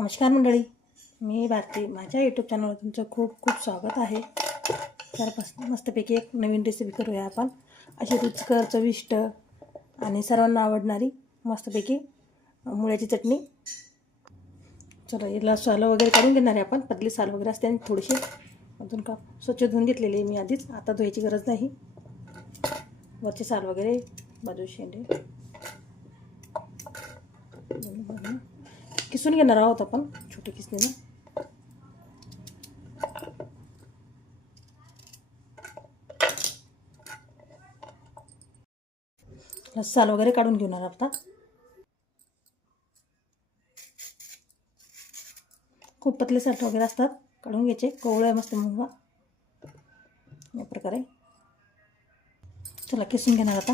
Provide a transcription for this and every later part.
नमस्कार मंडळी. मी भारती. माझ्या यूट्यूब चॅनलवर तुमचं खूप खूप स्वागत आहे. तर मस्त मस्तपैकी एक नवीन रेसिपी करूया आपण. अशी रुचकर चविष्ट आणि सर्वांना आवडणारी मस्तपैकी मुळ्याची चटणी. चला याला सालं वगैरे काढून घेणार आहे आपण. पतली साल वगैरे असते आणि थोडीशी अजून का स्वच्छ धुवून घेतलेली आहे मी आधीच. आता धुवायची गरज नाही. वरची साल वगैरे बाजू शेंडे. किसून घेणार आहोत आपण छोटे किसने त्याला साल वगैरे काढून घेणार आता खूप पतले साल वगैरे असतात काढून घ्यायचे कोवळ्या मस्त मुंगा या प्रकारे चला, किसून घेणार आता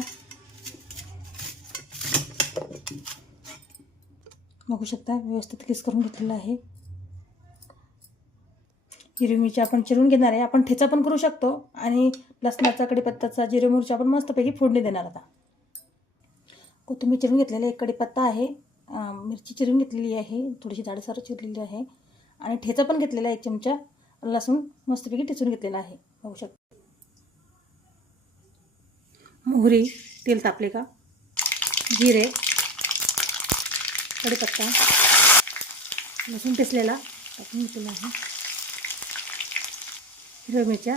बघू शकता व्यवस्थित किस करून घेतलेलं आहे. हिरवी मिरची आपण चिरून घेणार आहे. आपण ठेचा पण करू शकतो आणि लसणाचा कढीपत्ताचा जिरे मिरची आपण मस्तपैकी फोडणी देणार आता. कोथिंबीर चिरून घेतलेली एक कडीपत्ता आहे मिरची चिरून घेतलेली आहे थोडीशी जाडसर चिरलेली आहे आणि ठेचा पण घेतलेला आहे एक चमचा. लसूण मस्तपैकी ठेचून घेतलेला आहे. बघू शकता. मोहरी तेल तापले का? जिरे कडीपत्ता लसूण पिसलेला टाकून घेतलेला आहे. हिरव्या मिरच्या.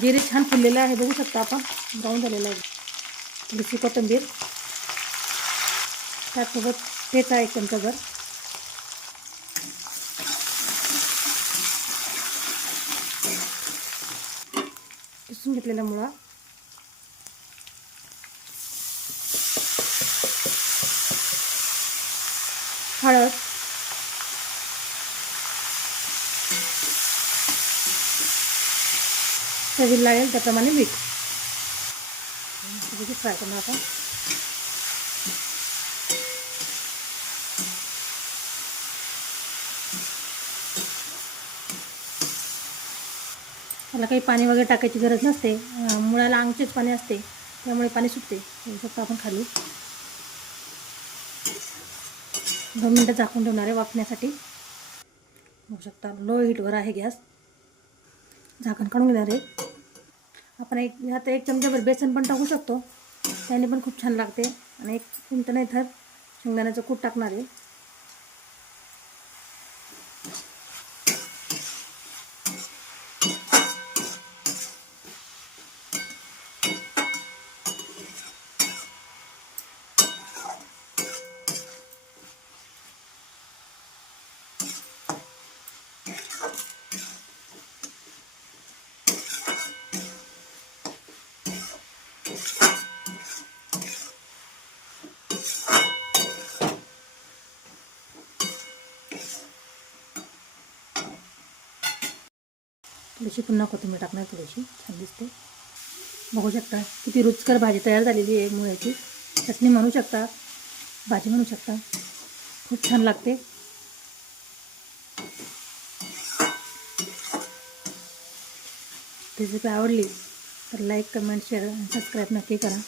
जिरे छान फुललेलं आहे बघू शकता आपण. ब्राऊन झालेलं आहे. थोडीशी कोथिंबीर. त्यासोबत ठेचा एक चमचाभर किसून घेतलेला मुळा. हळद. चवीला लागेल त्याप्रमाणे मीठ. फ्राय करणार आपण. त्याला काही पाणी वगैरे टाकायची गरज नसते. मुळाला अंगचेच पाणी असते. त्यामुळे पाणी सुटते. शकतो आपण खाली दोन मिनटं झाकून ठेवणार आहे वाफण्यासाठी. बघू शकता लो हीटवर आहे गॅस. झाकण काढून घेणार आहे. आपण एक ह्यात एक चमच्याभर बेसन पण टाकू शकतो. त्याने पण खूप छान लागते. आणि एक चिंता नाही तर शेंगदाण्याचं कूट टाकणार आहे. थोडीशी पुन्हा कोथिंबीर टाकणार थोडीशी छान दिसते. बघू शकता किती रुचकर भाजी तयार झालेली आहे मुळ्याची. चटणी म्हणू शकता? भाजी म्हणू शकता. खूप छान लागते. रेसिपी आवडली तर लाईक कमेंट शेअर आणि सबस्क्राईब नक्की करा.